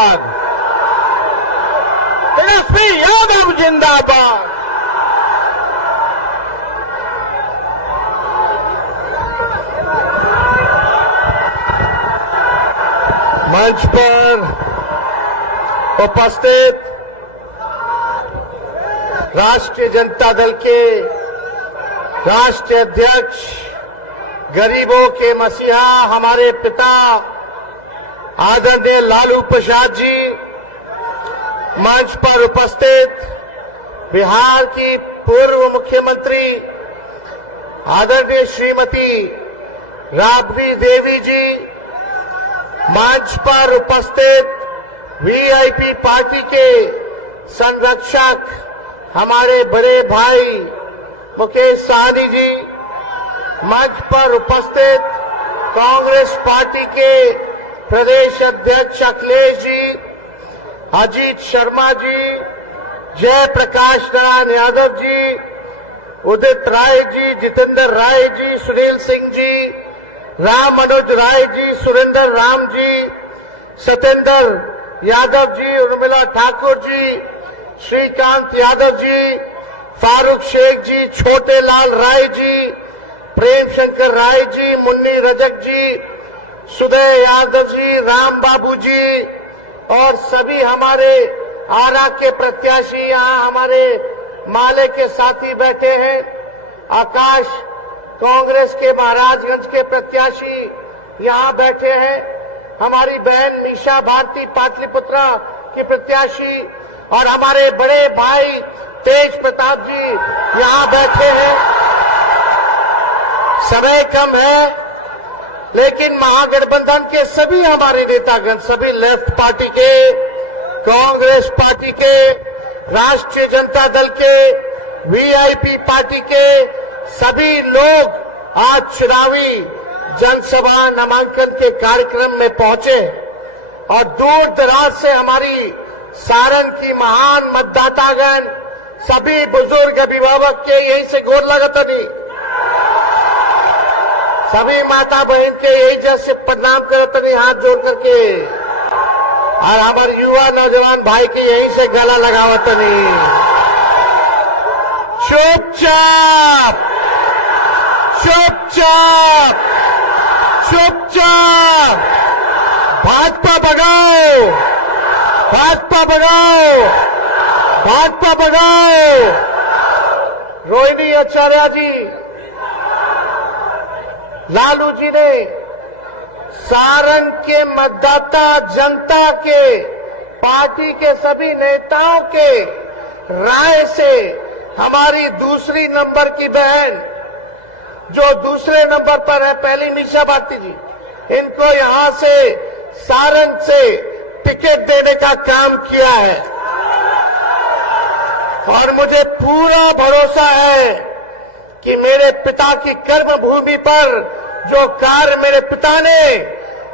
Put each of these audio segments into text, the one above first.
जिंदाबाद, तेजस्वी यादव जिंदाबाद। मंच पर उपस्थित राष्ट्रीय जनता दल के राष्ट्रीय अध्यक्ष, गरीबों के मसीहा हमारे पिता आदरणीय लालू प्रसाद जी, मंच पर उपस्थित बिहार की पूर्व मुख्यमंत्री आदरणीय श्रीमती राबड़ी देवी जी, मंच पर उपस्थित वीआईपी पार्टी के संरक्षक हमारे बड़े भाई मुकेश सहनी जी, मंच पर उपस्थित कांग्रेस पार्टी के प्रदेश अध्यक्ष अखिलेश जी, अजीत शर्मा जी, जयप्रकाश नारायण यादव जी, उदित राय जी, जितेंद्र राय जी, सुनील सिंह जी, राम मनोज राय जी, सुरेंद्र राम जी, सत्येंद्र यादव जी, उर्मिला ठाकुर जी, श्रीकांत यादव जी, फारूक शेख जी, छोटे लाल राय जी, प्रेम शंकर राय जी, मुन्नी रजक जी, सुदय यादव जी, राम बाबू जी और सभी हमारे आरा के प्रत्याशी यहाँ हमारे माले के साथी बैठे हैं। आकाश कांग्रेस के महाराजगंज के प्रत्याशी यहाँ बैठे हैं। हमारी बहन मीशा भारती पाटलिपुत्रा की प्रत्याशी और हमारे बड़े भाई तेज प्रताप जी यहाँ बैठे हैं। समय कम है, लेकिन महागठबंधन के सभी हमारे नेतागण, सभी लेफ्ट पार्टी के, कांग्रेस पार्टी के, राष्ट्रीय जनता दल के, वीआईपी पार्टी के सभी लोग आज चुनावी जनसभा नामांकन के कार्यक्रम में पहुंचे और दूर दराज से हमारी सारण की महान मतदातागण, सभी बुजुर्ग अभिभावक के यहीं से गोर लगतनी, सभी माता बहन के यही जैसे प्रणाम करतनी हाथ जोड़ करके और हमारे युवा नौजवान भाई के यहीं से गला लगावतनी। चुपचाप चुपचाप चुपचाप भाजपा भगाओ, भाजपा भगाओ, भाजपा भगाओ। रोहिणी आचार्य जी, लालू जी ने सारण के मतदाता जनता के, पार्टी के सभी नेताओं के राय से हमारी दूसरी नंबर की बहन जो दूसरे नंबर पर है, पहली मीशा भारती जी, इनको यहां से सारण से टिकट देने का काम किया है और मुझे पूरा भरोसा है कि मेरे पिता की कर्म भूमि पर जो कार्य मेरे पिता ने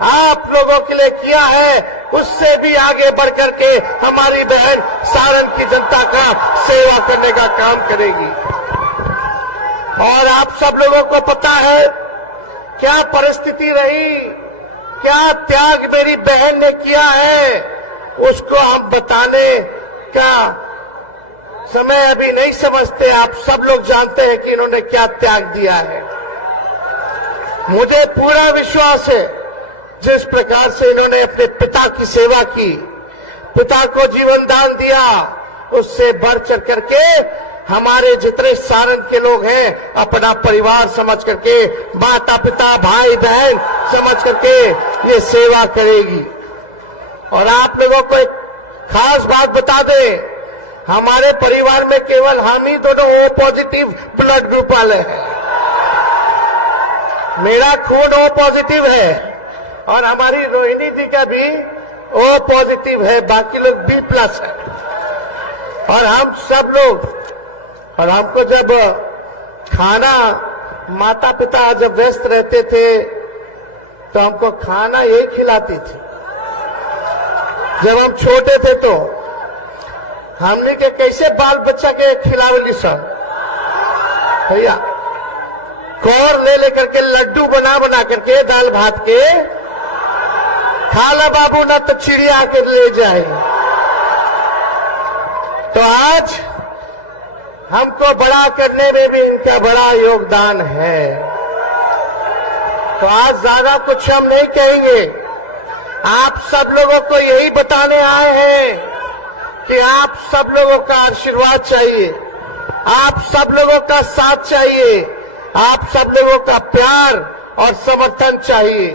आप लोगों के लिए किया है, उससे भी आगे बढ़ करके हमारी बहन सारण की जनता का सेवा करने का काम करेगी। और आप सब लोगों को पता है क्या परिस्थिति रही, क्या त्याग मेरी बहन ने किया है, उसको हम बताने का समय अभी नहीं समझते। आप सब लोग जानते हैं कि इन्होंने क्या त्याग दिया है। मुझे पूरा विश्वास है जिस प्रकार से इन्होंने अपने पिता की सेवा की, पिता को जीवन दान दिया, उससे बढ़ चढ़ करके हमारे जितने सारण के लोग हैं अपना परिवार समझ करके, माता पिता भाई बहन समझ करके ये सेवा करेगी। और आप लोगों को एक खास बात बता दें, हमारे परिवार में केवल हम ही दोनों ओ पॉजिटिव ब्लड ग्रुप वाले हैं। मेरा खून ओ पॉजिटिव है और हमारी रोहिणी जी का भी ओ पॉजिटिव है, बाकी लोग बी प्लस है। और हम सब लोग, और हमको जब खाना, माता पिता जब व्यस्त रहते थे तो हमको खाना यही खिलाती थी। जब हम छोटे थे तो हमने के कैसे बाल बच्चा के खिलावली सब भैया, कौर ले लेकर के लड्डू बना बना करके दाल भात के खाला बाबू न तो चिड़िया के ले जाए। तो आज हमको बड़ा करने में भी इनका बड़ा योगदान है। तो आज ज्यादा कुछ हम नहीं कहेंगे, आप सब लोगों को यही बताने आए हैं कि आप सब लोगों का आशीर्वाद चाहिए, आप सब लोगों का साथ चाहिए, आप सब लोगों का प्यार और समर्थन चाहिए।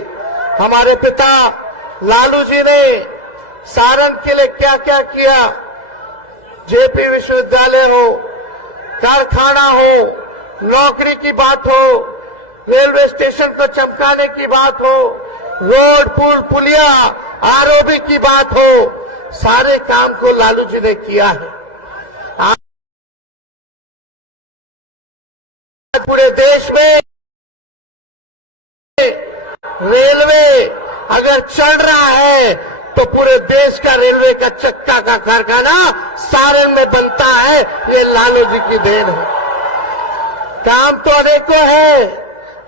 हमारे पिता लालू जी ने सारण के लिए क्या क्या किया, जेपी विश्वविद्यालय हो, कारखाना हो, नौकरी की बात हो, रेलवे स्टेशन को चमकाने की बात हो, रोड पुल पुलिया आरओबी की बात हो, सारे काम को लालू जी ने किया है। आज पूरे देश में रेलवे अगर चल रहा है तो पूरे देश का रेलवे का चक्का का कारखाना सारण में बनता है, ये लालू जी की देन है। काम तो अनेकों है,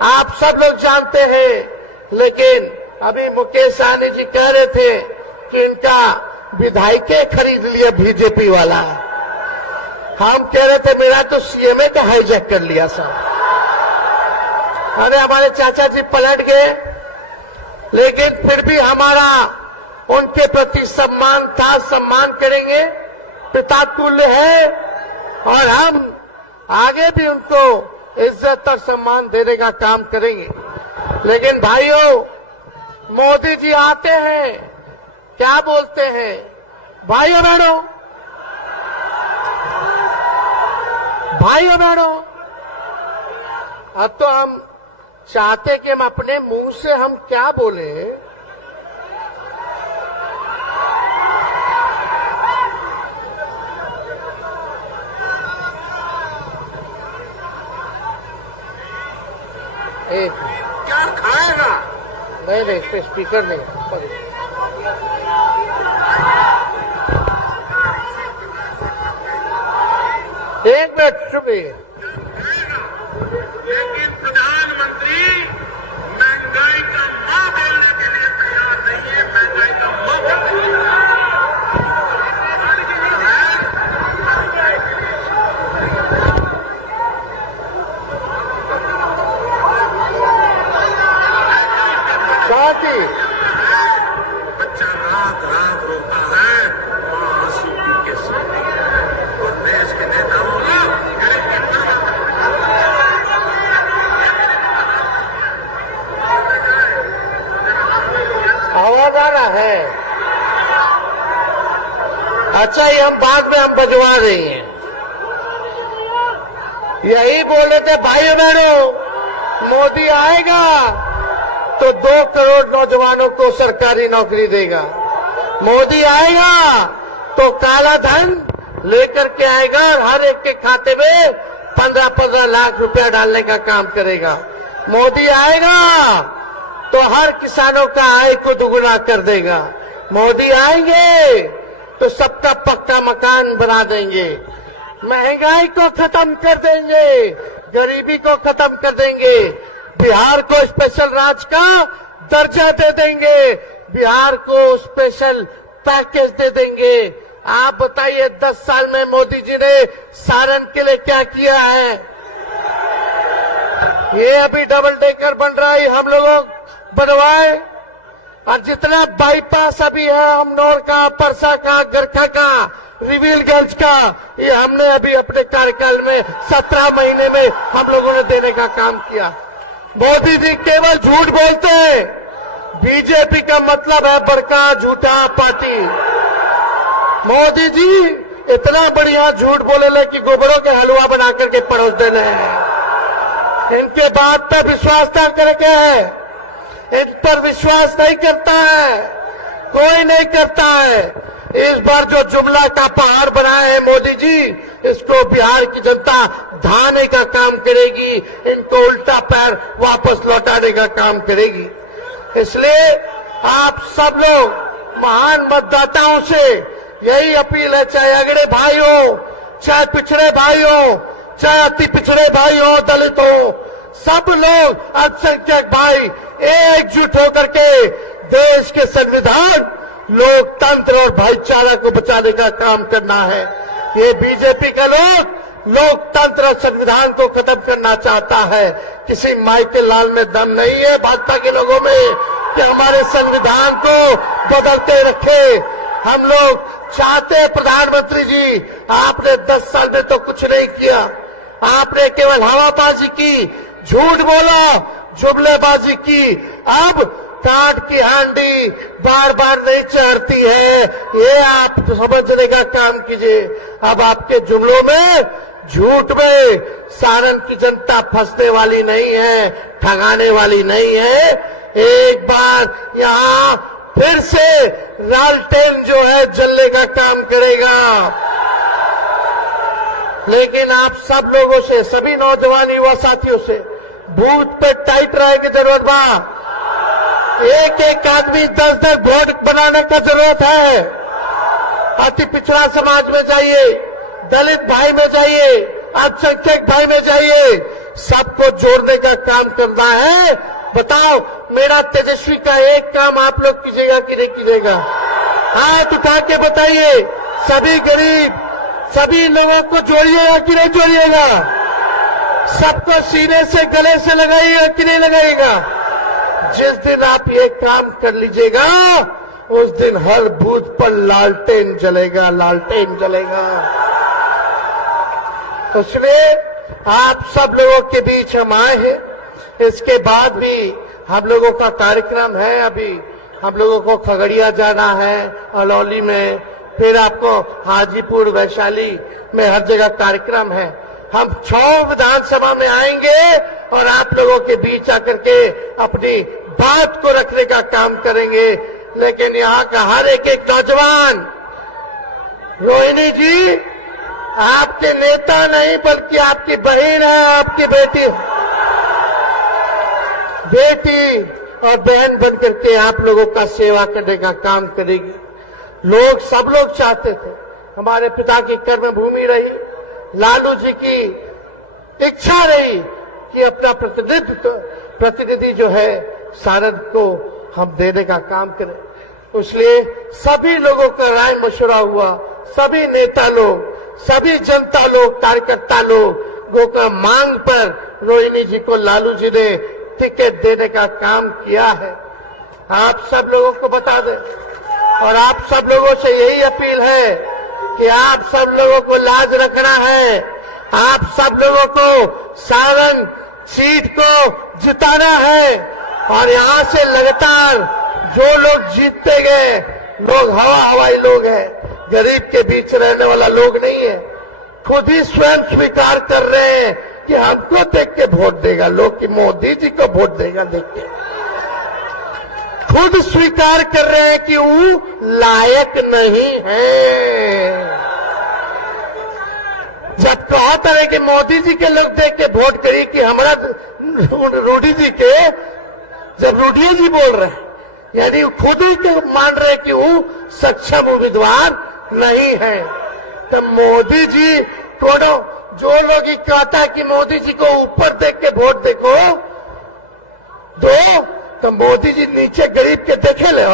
आप सब लोग जानते हैं, लेकिन अभी मुकेश सहनी जी कह रहे थे कि इनका विधायकें खरीद लिया बीजेपी वाला। हम कह रहे थे मेरा तो सीएमए का हाईजैक कर लिया साहब। अरे हमारे चाचा जी पलट गए, लेकिन फिर भी हमारा उनके प्रति सम्मान था, सम्मान करेंगे, पिता तुल्य है और हम आगे भी उनको इज्जत और सम्मान देने का काम करेंगे। लेकिन भाइयों, मोदी जी आते हैं, क्या बोलते हैं? भाइयों बहनों, भाइयों बहनों, अब तो हम चाहते कि हम अपने मुंह से हम क्या बोले, क्या खाएगा? नहीं, इस पे स्पीकर नहीं, सॉरी। एक मिनट चुपिए। लेकिन प्रधानमंत्री महंगाई का मां बोलने के लिए तैयार नहीं है, महंगाई का मां बोलने के लिए। शांति। बच्चा रात रात रोता है, मां आंसू पी के सोती है, और देश के नेताओं ने गरीब के आवाज आ रहा है? अच्छा, ये हम बाद में हम बजवा रहे हैं। यही बोले थे भाइयों बहनों, मोदी आएगा तो 2 करोड़ नौजवानों को सरकारी नौकरी देगा। मोदी आएगा तो काला धन लेकर के आएगा और हर एक के खाते में 15-15 लाख रुपया डालने का काम करेगा। मोदी आएगा तो हर किसानों का आय को दुगुना कर देगा। मोदी आएंगे तो सबका पक्का मकान बना देंगे, महंगाई को खत्म कर देंगे, गरीबी को खत्म कर देंगे, बिहार को स्पेशल राज्य का दर्जा दे देंगे, बिहार को स्पेशल पैकेज दे देंगे। आप बताइए 10 साल में मोदी जी ने सारण के लिए क्या किया है? ये अभी डबल डेकर बन रहा है, हम लोगों बनवाए, और जितना बाईपास अभी है अमनौर का, परसा का, गरखा का, रिवीलगंज का, ये हमने अभी अपने कार्यकाल में 17 महीने में हम लोगों ने देने का काम किया। मोदी जी केवल झूठ बोलते हैं। बीजेपी का मतलब है बड़का झूठा पार्टी। मोदी जी इतना बढ़िया झूठ बोले कि गोबरों के हलवा बना करके परोस देने हैं। इनके बात पर विश्वास न करके है, इन पर विश्वास नहीं करता है, कोई नहीं करता है। इस बार जो जुमला का पहाड़ बनाए हैं मोदी जी, इसको बिहार की जनता ढाने का काम करेगी, इनको उल्टा पैर वापस लौटाने का काम करेगी। इसलिए आप सब लोग महान मतदाताओं से यही अपील है, चाहे अगड़े भाई हो, चाहे पिछड़े भाई हो, चाहे अति पिछड़े भाई हो, दलित हो, सब लोग अल्पसंख्यक भाई एकजुट होकर के देश के संविधान, लोकतंत्र और भाईचारा को बचाने का काम करना है। ये बीजेपी का लोग लोकतंत्र और संविधान को खत्म करना चाहता है। किसी माइकल लाल में दम नहीं है भाजपा के लोगों में कि हमारे संविधान को बदलते रखे। हम लोग चाहते हैं प्रधानमंत्री जी, आपने 10 साल में तो कुछ नहीं किया, आपने केवल हवाबाजी की, झूठ बोला, जुमलेबाजी की। अब काट की हांडी बार बार नहीं चढ़ती है, ये आप समझने का काम कीजिए। अब आपके जुमलों में, झूठ में सारण की जनता फंसने वाली नहीं है, ठगाने वाली नहीं है। एक बार यहाँ फिर से लालटेन जो है जलने का काम करेगा। लेकिन आप सब लोगों से, सभी नौजवान युवा साथियों से बूथ पे टाइट रहने की जरूरत बा। एक एक आदमी 10-10 वोट बनाने का जरूरत है। अति पिछड़ा समाज में जाइए, दलित भाई में जाइए, अल्पसंख्यक भाई में जाइए, सबको जोड़ने का काम करना है। बताओ, मेरा तेजस्वी का एक काम आप लोग कीजिएगा कि नहीं कीजिएगा? हाथ उठा के बताइए। सभी गरीब, सभी लोगों को जोड़िएगा कि नहीं जोड़िएगा? सबको सीने से, गले से लगाइएगा कि नहीं लगाइएगा? जिस दिन आप ये काम कर लीजिएगा, उस दिन हर बूथ पर लालटेन जलेगा, लालटेन जलेगा। इसलिए आप सब लोगों के बीच हम आए हैं। इसके बाद भी हम लोगों का कार्यक्रम है। अभी हम लोगों को खगड़िया जाना है, अलौली में, फिर आपको हाजीपुर, वैशाली में हर जगह कार्यक्रम है। हम 6 विधानसभा में आएंगे और आप लोगों के बीच आकर के अपनी बात को रखने का काम करेंगे। लेकिन यहाँ का हर एक नौजवान, रोहिणी जी आपके नेता नहीं बल्कि आपकी बहन है, आपकी बेटी और बहन बन करके आप लोगों का सेवा करने का काम करेगी। सब लोग चाहते थे, हमारे पिता की कर्म भूमि रही, लालू जी की इच्छा रही कि अपना प्रतिनिधि जो है सारण को हम देने का काम करें। इसलिए सभी लोगों का राय मशवरा हुआ, सभी नेता लोग, सभी जनता लोग, कार्यकर्ता लोगों का मांग पर रोहिणी जी को लालू जी ने टिकट देने का काम किया है। आप सब लोगों को बता दें और आप सब लोगों से यही अपील है कि आप सब लोगों को लाज रखना है। आप सब लोगों को सारण सीट को जिताना है और यहाँ से लगातार जो लोग जीतते गए, लोग हवाई लोग हैं, गरीब के बीच रहने वाला लोग नहीं है। खुद ही स्वयं स्वीकार कर रहे हैं कि हमको देख के वोट देगा लोग, कि मोदी जी को वोट देगा देख के। खुद स्वीकार कर रहे हैं कि वो लायक नहीं है। जब कहते रहे कि मोदी जी के लोग देख के वोट करिए, कि हमारा रूडी जी के, जब रूडी जी बोल रहे हैं, यानी खुद ही मान रहे कि वो सक्षम उम्मीदवार नहीं है। तो मोदी जी को, जो लोग ही कहता है कि मोदी जी को ऊपर देख के वोट देखो दो, तो मोदी जी नीचे गरीब के देखे ले,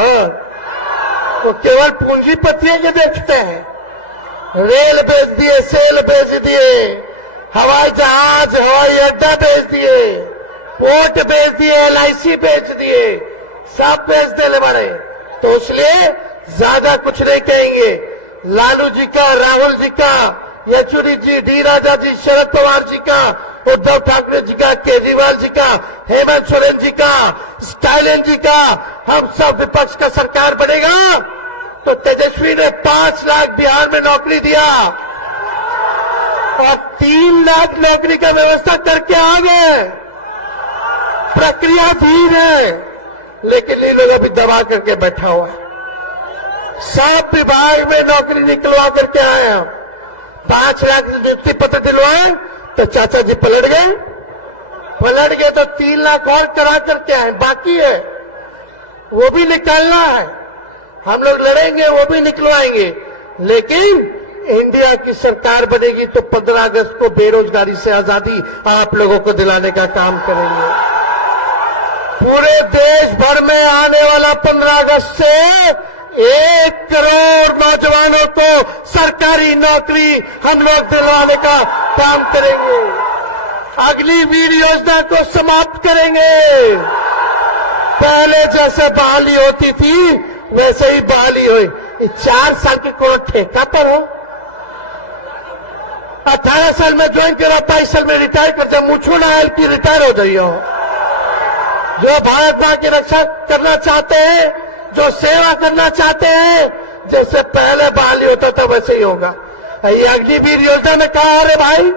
वो केवल पूंजीपतियों के देखते हैं। रेल बेच दिए, सेल बेच दिए, हवाई जहाज, हवाई अड्डा बेच दिए, पोर्ट बेच दिए, LIC बेच दिए, सब बेच देने बड़े। तो इसलिए ज्यादा कुछ नहीं कहेंगे। लालू जी का, राहुल जी का, येचुरी जी, डी राजा जी, शरद पवार जी का, उद्धव ठाकरे जी का, केजरीवाल जी का, हेमंत सोरेन जी का, स्टालिन जी का, हम सब विपक्ष का सरकार बनेगा तो तेजस्वी ने 5 लाख बिहार में नौकरी दिया और 3 लाख नौकरी का व्यवस्था करके आ गए। प्रक्रिया धीर है, लेकिन ये लोग अभी दबा करके बैठा हुआ है। सब विभाग में नौकरी निकलवा करके आए हम। 5 लाख नियुक्ति पत्र दिलवाए तो चाचा जी पलट गए तो 3 लाख और करा करके आए, बाकी है, वो भी निकालना है। हम लोग लड़ेंगे, वो भी निकलवाएंगे। लेकिन इंडिया की सरकार बनेगी तो 15 अगस्त को बेरोजगारी से आजादी आप लोगों को दिलाने का काम करेंगे। पूरे देश भर में आने वाला 15 अगस्त से 1 करोड़ नौजवानों को सरकारी नौकरी हम लोग दिलवाने का काम करेंगे। अग्निवीर योजना को समाप्त करेंगे। पहले जैसे बहाली होती थी वैसे ही बहाली हुई। 4 साल के कोई ठेका पर हो, 18 साल में ज्वाइन करा, 22 साल में रिटायर कर जाए, मुझो ना आयल की रिटायर हो जाइए। जो भारत मां की रक्षा करना चाहते हैं, जो सेवा करना चाहते हैं, जैसे पहले बहाली होता था वैसे ही होगा। ये अग्निवीर योजना में कहा, अरे भाई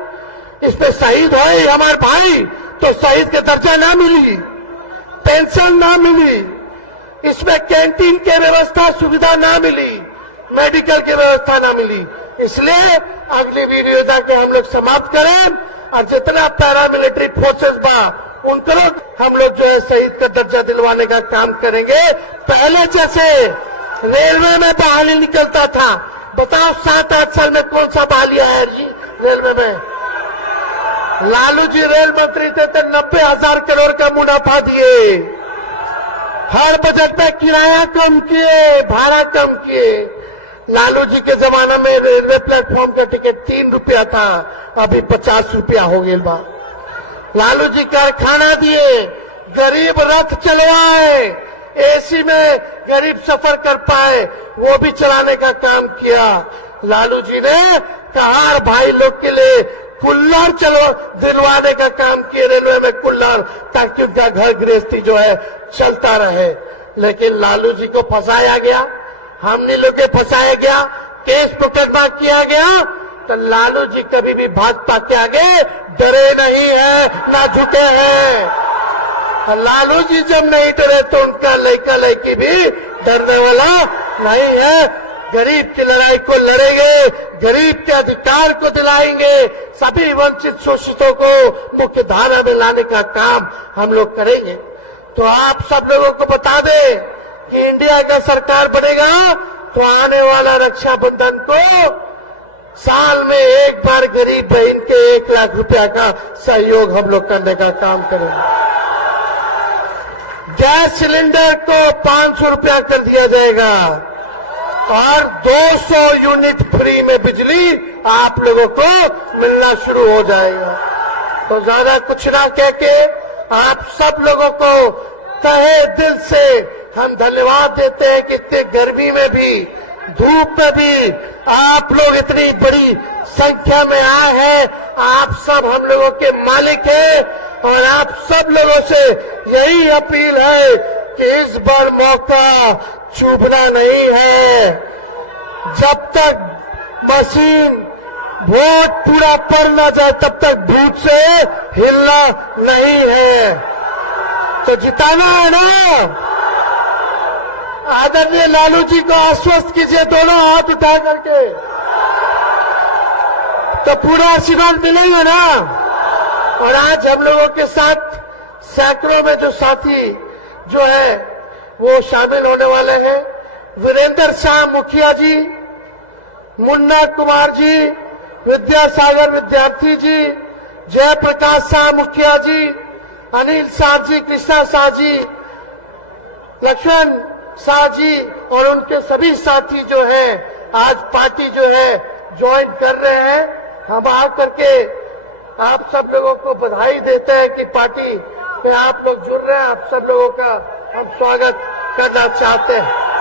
इसमें शहीद हुए हमारे भाई तो शहीद के दर्जा ना मिली, पेंशन ना मिली, इसमें कैंटीन के व्यवस्था सुविधा ना मिली, मेडिकल की व्यवस्था ना मिली। इसलिए अग्निवीर योजना के हम लोग समाप्त करें और जितना पैरामिलिट्री फोर्सेस बा उनको हम लोग जो है शहीद का दर्जा दिलवाने का काम करेंगे। पहले जैसे रेलवे में बहाली निकलता था, बताओ 7-8 साल में कौन सा बहाली आया जी रेलवे में? लालू जी रेल मंत्री थे तो 90,000 करोड़ का मुनाफा दिए, हर बजट में किराया कम किए, भाड़ा कम किए। लालू जी के जमाना में रेलवे प्लेटफॉर्म का टिकट 3 रुपया था, अभी 50 रुपया हो गया बा। लालू जी कारखाना दिए, गरीब रथ चलवाए, एसी में गरीब सफर कर पाए, वो भी चलाने का काम किया। लालू जी ने कहार भाई लोग के लिए कुल्लर दिलवाने का काम किए, रेलवे में कुल्लर, ताकि उनका घर गृहस्थी जो है चलता रहे। लेकिन लालू जी को फंसाया गया, हमने लोग के फंसाया गया, केस मुकदमा किया गया, तो लालू जी कभी भी भाजपा के आगे डरे नहीं है, ना झुके हैं। लालू जी जब नहीं डरे तो उनका लड़का लड़की भी डरने वाला नहीं है। गरीब की लड़ाई को लड़ेंगे, गरीब के अधिकार को दिलाएंगे, सभी वंचित शोषितों को मुख्य धारा में लाने का काम हम लोग करेंगे। तो आप सब लोगों को बता दें कि इंडिया का सरकार बनेगा तो आने वाला रक्षाबंधन को साल में एक बार गरीब बहन के 1 लाख रुपया का सहयोग हम लोग करने का काम करेंगे। गैस सिलेंडर को 500 रुपया कर दिया जाएगा और 200 यूनिट फ्री में बिजली आप लोगों को मिलना शुरू हो जाएगा। तो ज्यादा कुछ ना कह के आप सब लोगों को तहे दिल से हम धन्यवाद देते हैं कि इतने गर्मी में भी, धूप में भी आप लोग इतनी बड़ी संख्या में आए हैं। आप सब हम लोगों के मालिक हैं और आप सब लोगों से यही अपील है कि इस बार मौका चूकना नहीं है। जब तक मशीन वोट पूरा पड़ ना जाए तब तक बूथ से हिलना नहीं है। तो जिताना है ना। आदरणीय लालू जी को आश्वस्त कीजिए दोनों हाथ उठा करके, तो पूरा आशीर्वाद मिलेगा ना। और आज हम लोगों के साथ सैकड़ों में जो साथी जो है वो शामिल होने वाले हैं। वीरेंद्र शाह मुखिया जी, मुन्ना कुमार जी, विद्यासागर विद्यार्थी जी, जयप्रकाश शाह मुखिया जी, अनिल शाह जी, कृष्णा शाह जी, लक्ष्मण शाह जी और उनके सभी साथी जो हैं आज पार्टी जो है ज्वाइन कर रहे हैं। हम आकर के आप सब लोगों को बधाई देते हैं कि पार्टी में आप लोग जुड़ रहे हैं। आप सब लोगों का हम स्वागत करना चाहते हैं।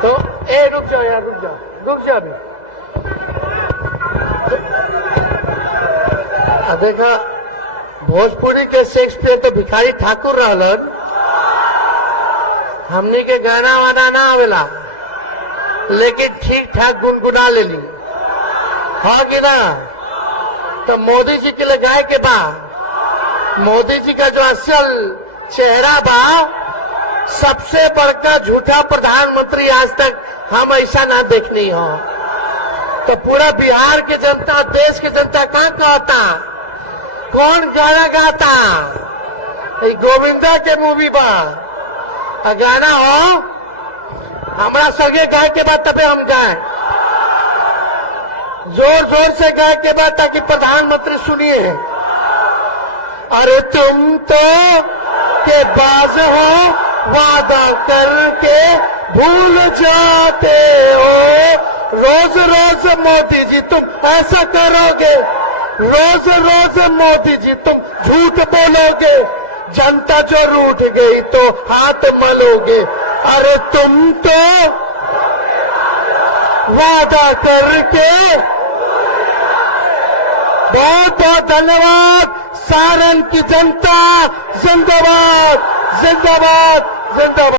तो रुक जाओ यार, रुक जा अभी। देखा भोजपुरी के शेक्सपियर तो भिखारी ठाकुर रहलन, हमनी के गाना वाना ना आवेला, लेकिन ठीक ठाक गुनगुना ले ली, हाँ कि ना। तो मोदी जी के लिए गाय के बा, मोदी जी का जो असल चेहरा बा, सबसे बड़का झूठा प्रधानमंत्री आज तक हम ऐसा ना देखनी हो। तो पूरा बिहार की जनता, देश की जनता कहाँ कहता कौन गाना गाता ये गोविंदा के मूवी बा गाना हो हमारा सगे गाय के बाद तबे हम गाए जोर जोर से गाय के बाद ताकि प्रधानमंत्री सुनिए। अरे तुम तो के बाज हो वादा करके भूल जाते हो रोज रोज मोदी जी तुम ऐसा करोगे रोज रोज मोदी जी तुम झूठ बोलोगे जनता जो रूठ गई तो हाथ मलोगे। अरे तुम तो वादा करके बहुत बहुत धन्यवाद। सारण की जनता जिंदाबाद जिंदाबाद जिंदाबाद।